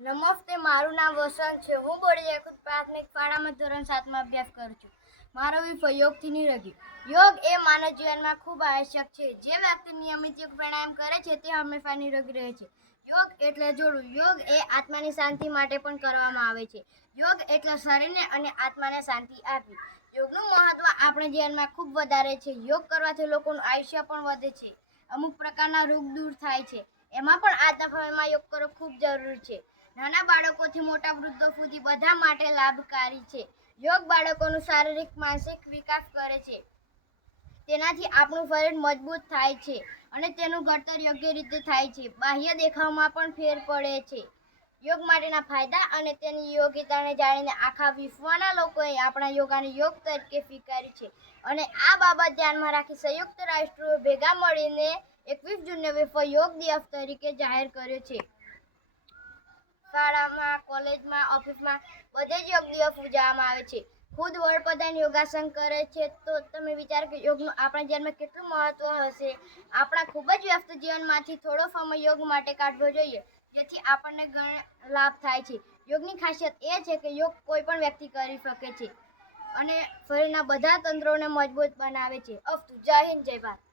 નમસ્તે, મારું નામ વસંત છે. હું બોડી એકુત પ્રાથમિક શાળામાં ધોરણ 7માં અભ્યાસ કરું છું. મારો વિષય યોગથી નિરોગી. યોગ એ માનવ જીવનમાં ખૂબ આવશ્યક છે. જે વ્યક્તિ નિયમિત યોગ પ્રાણાયામ કરે છે તે હંમેશા નિરોગી રહે છે. યોગ એટલે જોડવું. યોગ એ આત્માની શાંતિ માટે પણ કરવામાં આવે છે. યોગ એટલે શરીરને અને આત્માને શાંતિ આપવી. યોગનું મહત્વ આપણા જીવનમાં ખૂબ વધારે છે. યોગ કરવાથી લોકોનું આયુષ્ય પણ વધે છે. અમુક પ્રકારના રોગ દૂર થાય છે. એમાં પણ આજના સમયમાં યોગ કરવો ખૂબ જરૂરી છે. નાના બાળકોથી મોટા વૃદ્ધો સુધી બધા માટે લાભકારી છે. યોગ બાળકોનું શારીરિક માનસિક વિકાસ કરે છે. તેનાથી આપણું શરીર મજબૂત થાય છે અને તેનું ઘડતર યોગ્ય રીતે થાય છે. બાહ્ય દેખાવમાં પણ ફેર પડે છે. યોગ માટેના ફાયદા અને તેની યોગ્યતાને જાણીને આખા વિશ્વના લોકોએ આપણા યોગાને યોગ તરીકે સ્વીકારી છે અને આ બાબત ધ્યાનમાં રાખી સંયુક્ત રાષ્ટ્રોએ ભેગા મળીને 21 જૂનને વિશ્વ યોગ દિવસ તરીકે જાહેર કર્યો છે. શાળામાં, કોલેજમાં, ઓફિસમાં બધે જ યોગ દિવસ ઉજવવામાં આવે છે. ખુદ વડાપ્રધાન યોગાસન કરે છે તો તમે વિચારો કે યોગનું આપણા જીવનમાં કેટલું મહત્વ હશે. આપણા ખૂબ જ વ્યસ્ત જીવનમાંથી થોડો સમય યોગ માટે કાઢવો જોઈએ, જેથી આપણને ઘણો લાભ થાય છે. યોગની ખાસિયત એ છે કે યોગ કોઈ પણ વ્યક્તિ કરી શકે છે અને શરીરના બધા તંત્રોને મજબૂત બનાવે છે. અસ્તુ. જય હિન્દ, જય ભારત.